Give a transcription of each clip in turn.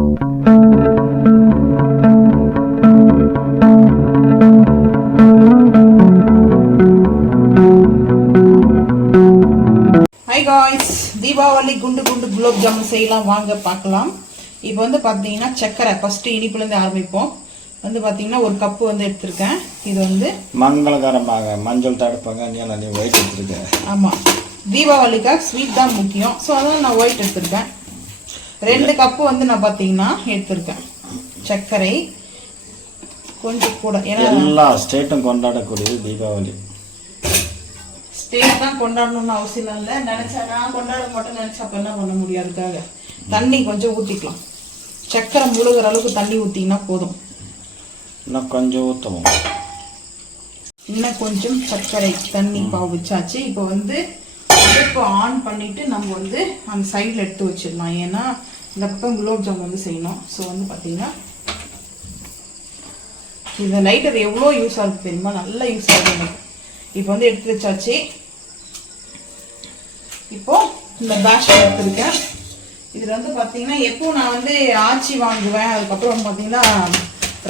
Hi guys, Deepavali குண்டு குண்டு குலோப் ஜாமுன் செய்யலாம் வாங்க பார்க்கலாம். இப்போ வந்து பாத்தீங்கன்னா சக்கரை ஃபர்ஸ்ட் இனிப்புல இருந்து ஆரம்பிப்போம். வந்து பாத்தீங்கன்னா ஒரு கப் வந்து எடுத்துர்க்கேன். இது வந்து மங்களகரமாக மஞ்சள் தடுப்பாங்க நீ ஒயிட் எடுத்துர்க்கேன். ஆமா. தீபாவளிக்கு ஸ்வீட் தான் முக்கியம். சோ அதான் நான் ஒயிட் எடுத்துர்க்கேன். 2 கப் வந்து நான் பாத்தீங்கன்னா எடுத்துர்க்கேன். சக்கரை கொஞ்சம் கூட எல்லா ஸ்டேட்டும் கொண்டாடக்கூடிய தீபாவளி. ஸ்டேட் தான் கொண்டாடணும்னு அவசியம் இல்லை. நினைச்சா நான் கொண்டாட மட்டும் நினைச்சா அப்ப என்ன பண்ண முடியாதுக்காக தண்ணி கொஞ்சம் ஊற்றிக்கலாம். சக்கரை முழுகிற அளவுக்கு தண்ணி ஊற்றிங்கன்னா போதும். இன்னும் கொஞ்சம் ஊற்றணும். இன்னும் கொஞ்சம் சர்க்கரை தண்ணி பாவிச்சாச்சு. இப்போ வந்து அடுப்பு ஆன் பண்ணிட்டு நம்ம வந்து அந்த சைடில் எடுத்து வச்சிடலாம். ஏன்னா இந்த பக்கம் குலோப் ஜாமுன் வந்து செய்யணும். ஸோ வந்து பார்த்தீங்கன்னா இந்த லைட்டர் எவ்வளோ யூஸ் ஆகுது தெரியுமா? நல்லா யூஸ் ஆகுது எனக்கு. இப்போ வந்து எடுத்து வச்சாச்சு. இப்போ இந்த பேஷ் எடுத்துருக்கேன். இதில் வந்து பார்த்தீங்கன்னா எப்போ நான் வந்து ஆச்சி வாங்குவேன். அதுக்கப்புறம் பார்த்தீங்கன்னா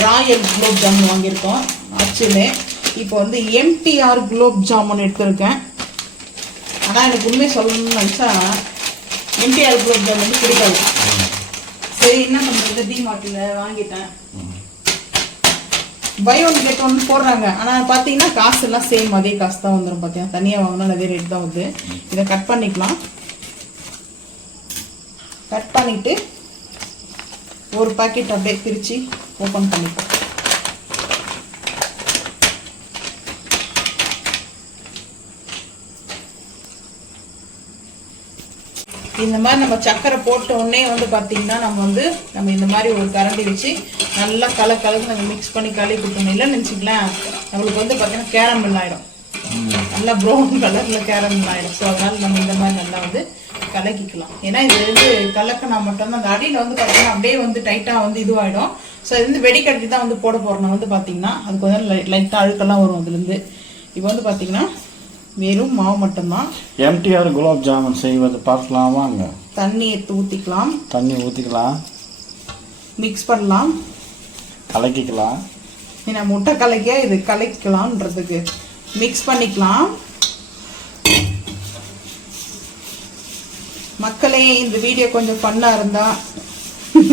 ராயல் குலோப் ஜாமுன் வாங்கியிருக்கோம் ஆச்சிலே. இப்போ வந்து எம்டிஆர் குலோப் ஜாமுன் எடுத்துருக்கேன். ஆனால் எனக்கு உண்மை சொல்லணும்னு நினச்சா எம்டிஆர் குலோப் ஜாமுன் வந்து பிடிக்காது. சரி என்ன பண்ணுறது, டிமார்ட்டில் வாங்கிட்டேன். பை ஒன் கெட் ஒன் போடுறாங்க. ஆனால் பார்த்தீங்கன்னா காசு எல்லாம் சேம் அதே காசு தான் வந்துடும். பார்த்தீங்கன்னா தனியாக வாங்கினா அதே ரேட் தான் வருது. இதை கட் பண்ணிக்கலாம். கட் பண்ணிட்டு ஒரு பாக்கெட் அப்படியே பிரித்து ஓப்பன் பண்ணிக்கலாம். இந்த மாதிரி நம்ம சக்கரை போட்ட உடனே வந்து பார்த்தீங்கன்னா நம்ம இந்த மாதிரி ஒரு கரண்டி வச்சு நல்லா கலந்து நம்ம மிக்ஸ் பண்ணி கலக்கி கொடுக்கணும். இல்லைன்னு நினச்சிக்கலாம் நம்மளுக்கு வந்து பார்த்தீங்கன்னா கேரமல் ஆகிடும். நல்லா ப்ரௌன் கலரில் கேரமல் ஆகிடும். ஸோ அதனால் நம்ம இந்த மாதிரி நல்லா வந்து கலக்கிக்கலாம். ஏன்னா இது வந்து கலக்கினா மட்டும்தான் அந்த அடியில் வந்து பார்த்தீங்கன்னா அப்படியே வந்து டைட்டாக வந்து இதுவாகிடும். ஸோ இது வந்து வெடிக்கட்டி தான் வந்து போட போகிறோம். வந்து பார்த்தீங்கன்னா அதுக்கு வந்து லைட்டாக அழுக்கெல்லாம் வரும் அதுலேருந்து. இப்போ வந்து பார்த்தீங்கன்னா வெறும் மாவு மட்டும்தான். எம்டிஆர் குலோப் ஜாமுன் செய்வது பார்க்கலாமாங்க. தண்ணி எடுத்து ஊற்றிக்கலாம். தண்ணி ஊற்றிக்கலாம். மிக்ஸ் பண்ணலாம். கலக்கிக்கலாம். ஏன்னா முட்டை கலக்கியா இது கலக்கலாம்ன்றதுக்கு மிக்ஸ் பண்ணிக்கலாம். மக்களே இந்த வீடியோ கொஞ்சம் ஃபன்னாக இருந்தால்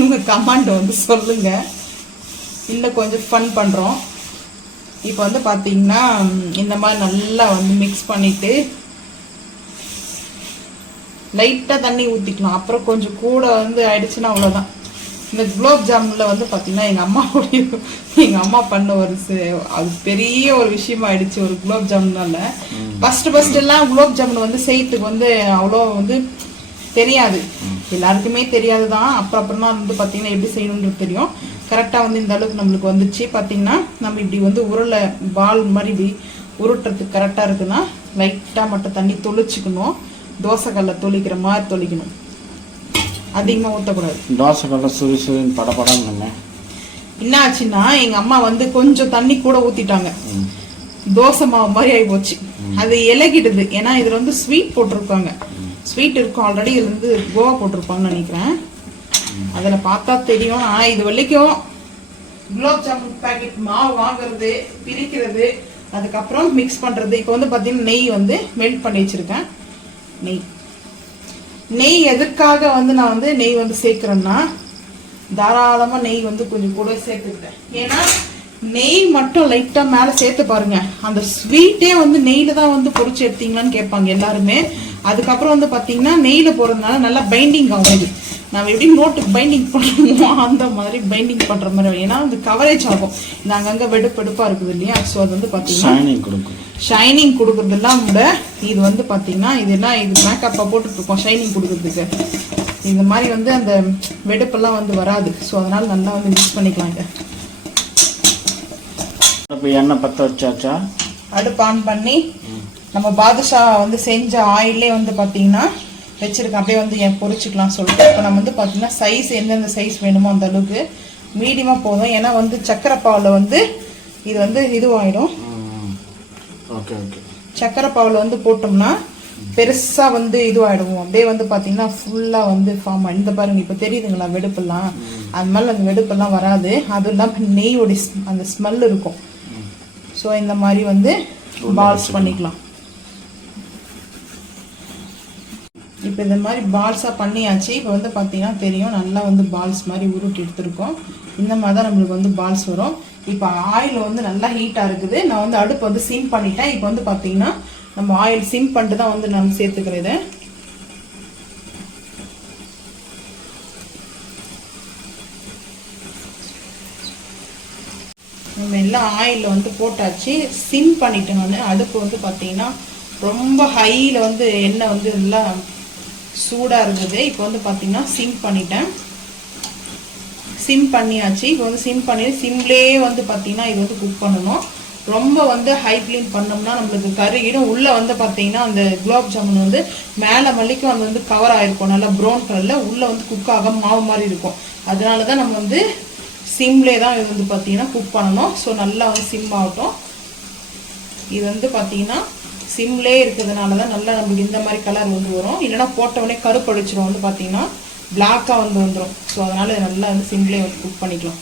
உங்கள் கமெண்ட் வந்து சொல்லுங்க. இன்னும் கொஞ்சம் ஃபன் பண்ணுறோம். இப்போ வந்து பார்த்தீங்கன்னா இந்த மாதிரி நல்லா வந்து மிக்ஸ் பண்ணிவிட்டு லைட்டாக தண்ணி ஊற்றிக்கலாம். அப்புறம் கொஞ்சம் கூட வந்து ஆயிடுச்சுன்னா அவ்வளோதான். இந்த குலோப் ஜாமுனில் வந்து பார்த்தீங்கன்னா எங்கள் அம்மா பண்ண அது பெரிய ஒரு விஷயமா ஆயிடுச்சு ஒரு குலோப் ஜாமுனால. ஃபர்ஸ்ட் எல்லாம் குலோப் ஜாமுன் வந்து செய்யறதுக்கு வந்து அவ்வளோ வந்து தெரியாது. எல்லாருக்குமே தெரியாது தான். அப்புறம் தான் வந்து பார்த்தீங்கன்னா எப்படி செய்யணுன்றது தெரியும். கரெக்டாக வந்து இந்த அளவுக்கு நம்மளுக்கு வந்துச்சு. பார்த்தீங்கன்னா நம்ம இப்படி வந்து உருளை பால் மாதிரி இப்படி உருட்டுறதுக்கு கரெக்டாக இருக்குன்னா லைட்டாக மட்டும் தண்ணி தொளிச்சிக்கணும். தோசைக்கல்ல தொளிக்கிற மாதிரி தொளிக்கணும். அதிகமாக ஊற்றக்கூடாது. தோசைக்கல்ல சுரிசுரின்னு படப்படான்னு என்ன ஆச்சுன்னா எங்கள் அம்மா வந்து கொஞ்சம் தண்ணி கூட ஊற்றிட்டாங்க. தோசை மாவு மாதிரி ஆகி போச்சு. அது இலகிடுது. ஏன்னா இதில் வந்து ஸ்வீட் போட்டிருப்பாங்க. ஸ்வீட் இருக்கும் ஆல்ரெடி. இதுல இருந்து கோவா போட்டிருப்பாங்கன்னு நினைக்கிறேன். அதில் பார்த்தா தெரியும். ஆனால் இது வரைக்கும் குலோப் ஜாமுன் பேக்கெட் மாவு வாங்குறது, பிரிக்கிறது, அதுக்கப்புறம் மிக்ஸ் பண்ணுறது. இப்போ வந்து பார்த்தீங்கன்னா நெய் வந்து மெல்ட் பண்ணி வச்சுருக்கேன். நெய் எதற்காக வந்து நான் வந்து நெய் வந்து சேர்க்குறேன்னா தாராளமாக நெய் வந்து கொஞ்சம் கூட சேர்த்துக்கிட்டேன். ஏன்னா நெய் மட்டும் லைட்டாக மேலே சேர்த்து பாருங்க, அந்த ஸ்வீட்டே வந்து நெய்யில் தான் வந்து பொரிச்சு எடுத்தீங்களான்னு கேட்பாங்க எல்லாருமே. அதுக்கப்புறம் வந்து பார்த்தீங்கன்னா நெய்யில் போகிறதுனால நல்லா பைண்டிங் ஆகும். நம்ம எப்படி நோட்டுக்கு பைண்டிங் பண்ணுறோமோ அந்த மாதிரி பைண்டிங் பண்ணுற மாதிரி. ஏன்னா வந்து கவரேஜ் ஆகும். இந்த அங்கங்கே வெடுப்பெடுப்பாக இருக்குது இல்லையா? ஸோ அது வந்து பார்த்தீங்கன்னா ஷைனிங் கொடுக்குறதெல்லாம் விட இது வந்து பார்த்தீங்கன்னா இதெல்லாம் இது மேக்கப்பை போட்டுட்ருக்கோம் ஷைனிங் கொடுக்குறதுக்கு. இந்த மாதிரி வந்து அந்த வெடுப்பெல்லாம் வந்து வராது. ஸோ அதனால் நல்லா வந்து மிக்ஸ் பண்ணிக்கலாம். இப்போ எண்ணெய் பற்ற வச்சாச்சா? அடுப்பு ஆன் பண்ணி நம்ம பாதுஷா வந்து செஞ்ச ஆயிலே வந்து பார்த்தீங்கன்னா வச்சிருக்கேன். அப்படியே வந்து பொரிச்சுக்கலாம் சொல்லிட்டு. இப்போ நம்ம வந்து பார்த்தீங்கன்னா சைஸ் எந்தெந்த சைஸ் வேணுமோ அந்த அளவுக்கு மீடியமாக போதும். ஏன்னா வந்து சக்கரை பாவில் வந்து இது வந்து இதுவாயிடும். சக்கரை பாவில் வந்து போட்டோம்னா பெருசாக வந்து இதுவாகிடுவோம். அப்படியே வந்து பார்த்தீங்கன்னா ஃபுல்லாக வந்து ஃபார்ம் ஆகிடும். இந்த பாருங்க இப்போ தெரியுதுங்களா வெடுப்பெல்லாம். அது மாதிரி அந்த வெடுப்பெல்லாம் வராது. அதுவும் இல்லாமல் நெய்யோட அந்த ஸ்மெல் இருக்கும். ஸோ இந்த மாதிரி வந்து பால்ஸ் பண்ணிக்கலாம். இப்போ இந்த மாதிரி பால்ஸாக பண்ணியாச்சு. இப்போ வந்து பார்த்தீங்கன்னா தெரியும், நல்லா வந்து பால்ஸ் மாதிரி உருட்டி எடுத்துருக்கோம். இந்த மாதிரி தான் நம்மளுக்கு வந்து பால்ஸ் வரும். இப்போ ஆயில் வந்து நல்லா ஹீட்டாக இருக்குது. நான் வந்து அடுப்பு வந்து சிம் பண்ணிட்டேன். இப்போ வந்து பார்த்தீங்கன்னா நம்ம ஆயில் சிம் பண்ணிட்டு தான் வந்து நம்ம சேர்த்துக்கிறது. நம்ம எல்லாம் ஆயிலில் வந்து போட்டாச்சு. சிம் பண்ணிட்டேன் நான். அடுப்பு வந்து பார்த்தீங்கன்னா ரொம்ப ஹையில் வந்து எண்ணெய் வந்து எல்லாம் சூடாக இருந்தது. இப்போ வந்து பார்த்தீங்கன்னா சிம் பண்ணிட்டேன். சிம் பண்ணியாச்சு. இப்போ வந்து சிம் பண்ணி சிம்லேயே வந்து பார்த்தீங்கன்னா இது வந்து குக் பண்ணணும். ரொம்ப வந்து ஹை ஃப்ளேம் பண்ணோம்னா நம்மளுக்கு கருகிடும். உள்ளே வந்து பார்த்தீங்கன்னா அந்த குலாப் ஜாமுன் வந்து மேலே மல்லிக்கும் அது வந்து கவர் ஆகிருக்கும், நல்லா ப்ரௌன் கலரில். உள்ளே வந்து குக் ஆக மாவு மாதிரி இருக்கும். அதனால தான் நம்ம வந்து சிம்லேயே தான் இது வந்து பார்த்தீங்கன்னா குக் பண்ணணும். ஸோ நல்லா வந்து சிம் ஆகட்டும். இது வந்து பார்த்தீங்கன்னா சிம்லேயே இருக்கிறதுனால தான் நல்லா நம்மளுக்கு இந்த மாதிரி கலர் வந்து வரும். இல்லைனா போட்டவுடனே கருப்படிச்சிடும், வந்து பார்த்தீங்கன்னா பிளாக்காக வந்து வந்துடும். ஸோ அதனால் நல்லா வந்து சிம்லேயே வந்து குக் பண்ணிக்கலாம்.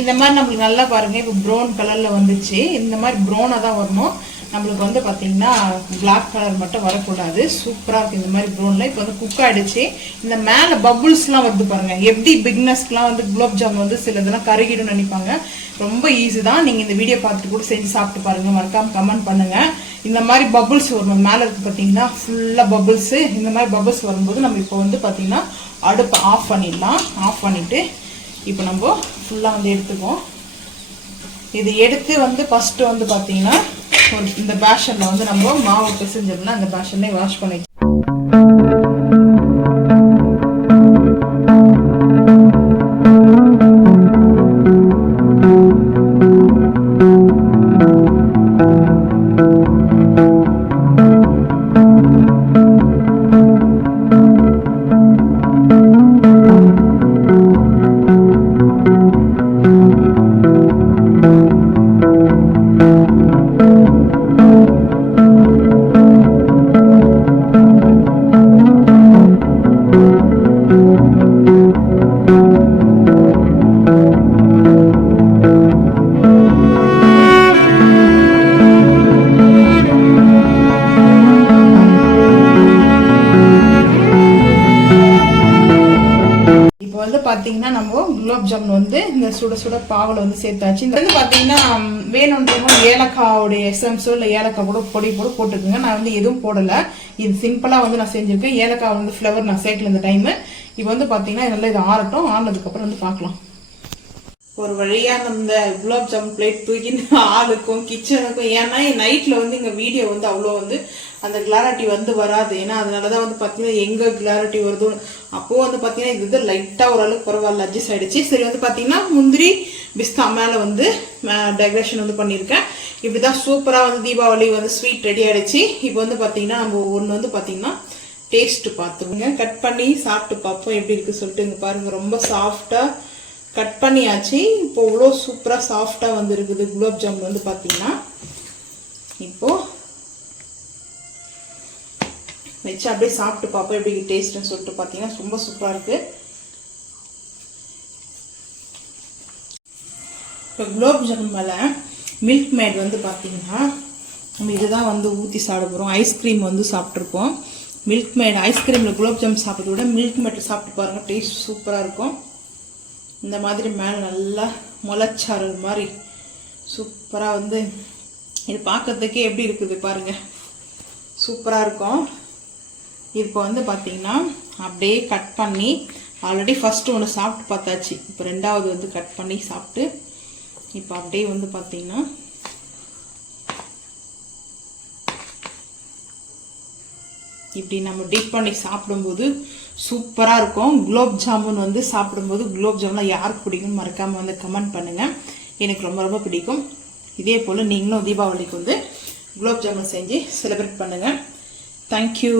இந்த மாதிரி நம்மளுக்கு நல்லா பாருங்க, இப்போ ப்ரௌன் கலர்ல வந்துச்சு. இந்த மாதிரி ப்ரௌனாக தான் வரணும். நம்மளுக்கு வந்து பார்த்தீங்கன்னா பிளாக் கலர் மட்டும் வரக்கூடாது. சூப்பராக இருக்குது இந்த மாதிரி ப்ரௌனில். இப்போ வந்து குக் ஆகிடுச்சு. இந்த மேலே பபுள்ஸ்லாம் வருது பாருங்க. எப்படி பிக்னஸ்க்குலாம் வந்து குலாப் ஜாமுன் வந்து சில இதெல்லாம் கருகிடும்னு நினைப்பாங்க. ரொம்ப ஈஸி தான். நீங்கள் இந்த வீடியோ பார்த்துட்டு கூட செஞ்சு சாப்பிட்டு பாருங்கள். மறக்காமல் கமெண்ட் பண்ணுங்கள். இந்த மாதிரி பபுள்ஸ் வரணும். மேலே இருக்குது பார்த்தீங்கன்னா ஃபுல்லாக பபுள்ஸு. இந்த மாதிரி பபுள்ஸ் வரும்போது நம்ம இப்போ வந்து பார்த்தீங்கன்னா அடுப்பை ஆஃப் பண்ணிடலாம். ஆஃப் பண்ணிவிட்டு இப்போ நம்ம ஃபுல்லாக வந்து எடுத்துக்குவோம். இது எடுத்து வந்து ஃபஸ்ட்டு வந்து பார்த்தீங்கன்னா இந்த பேஷனில் வந்து நம்ம மாவு பிசைஞ்சிடலாம். அந்த பேஷன்லேயே வாஷ் பண்ணி பார்த்தீங்கன்னா நம்ம குலாப் ஜாமுன் வந்து இந்த சுட சுட பாவில் வந்து சேர்த்தாச்சு. இந்த வந்து பார்த்தீங்கன்னா வேணுன்றவங்க ஏலக்காவுடைய எசன்ஸோ இல்லை ஏலக்காய் கூட பொடி கூட போட்டுக்குங்க. நான் வந்து எதுவும் போடலை. இது சிம்பிளாக வந்து நான் செஞ்சுருக்கேன். ஏலக்காய் வந்து ஃப்ளவர் நான் சேர்க்கல இந்த டைமு. இப்போ வந்து பார்த்தீங்கன்னா நல்லா இது ஆறட்டும். ஆனதுக்கப்புறம் வந்து பார்க்கலாம். ஒரு வழியாக இந்த குலாப் ஜாமுன் பிளேட் தூக்கின்னு ஆளுக்கும் கிச்சனுக்கும். ஏன்னா நைட்டில் வந்து எங்கள் வீடியோ வந்து அவ்வளோ வந்து அந்த கிளாரிட்டி வந்து வராது. ஏன்னா அதனாலதான் வந்து பார்த்தீங்கன்னா எங்கே கிளாரிட்டி வருதோ அப்போ வந்து பார்த்தீங்கன்னா இது லைட்டாக ஓரளவுக்கு பரவாயில்ல அட்ஜஸ்ட் ஆகிடுச்சு. சரி வந்து பார்த்தீங்கன்னா முந்திரி பிஸ்தா மேலே வந்து டெக்கரேஷன் வந்து பண்ணியிருக்கேன். இப்படி தான் சூப்பராக வந்து தீபாவளி வந்து ஸ்வீட் ரெடி ஆகிடுச்சு. இப்போ வந்து பார்த்தீங்கன்னா நம்ம ஒன்று வந்து பார்த்தீங்கன்னா டேஸ்ட்டு பார்த்துக்கோங்க. கட் பண்ணி சாப்பிட்டு பார்ப்போம் எப்படி இருக்குது சொல்லிட்டு. இங்கே பாருங்கள், ரொம்ப சாஃப்டாக கட் பண்ணியாச்சு. இப்போ இவ்வளோ சூப்பராக சாஃப்டாக வந்து இருக்குது குலாப் ஜாமுன் வந்து பார்த்தீங்கன்னா. இப்போது வச்சு அப்படியே சாப்பிட்டு பார்ப்போம் எப்படி டேஸ்ட்னு சொல்லிட்டு. பார்த்தீங்கன்னா ரொம்ப சூப்பராக இருக்குது. இப்போ குலாப் ஜாமுன் மேலே மில்க் மேட் வந்து பார்த்தீங்கன்னா நம்ம இதுதான் வந்து ஊற்றி சாப்பிட போகிறோம். ஐஸ்கிரீம் வந்து சாப்பிட்ருப்போம். மில்க் மேட் ஐஸ்கிரீமில் குலோப் ஜாமுன் சாப்பிட்றத விட மில்க் மேட் சாப்பிட்டு பாருங்கள், டேஸ்ட் சூப்பராக இருக்கும். இந்த மாதிரி மேலே நல்லா முளைச்சாரல் மாதிரி சூப்பராக வந்து இது பார்க்கறதுக்கே எப்படி இருக்குது பாருங்கள், சூப்பராக இருக்கும். இப்போ வந்து பார்த்திங்கன்னா அப்படியே கட் பண்ணி ஆல்ரெடி ஃபஸ்ட்டு ஒன்று சாப்பிட்டு பார்த்தாச்சு, இப்போ ரெண்டாவது வந்து கட் பண்ணி சாப்பிட்டு இப்போ அப்படியே வந்து பார்த்திங்கன்னா இப்படி நம்ம டிப் பண்ணி சாப்பிடும்போது சூப்பராக இருக்கும். குலோப் ஜாமுன் வந்து சாப்பிடும்போது குலோப் ஜாமுன்லாம் யாருக்கு பிடிக்கும்னு மறக்காமல் வந்து கமெண்ட் பண்ணுங்கள். எனக்கு ரொம்ப ரொம்ப பிடிக்கும். இதே போல் நீங்களும் தீபாவளிக்கு வந்து குலோப் ஜாமுன் செஞ்சு செலிப்ரேட் பண்ணுங்கள். தேங்க்யூ.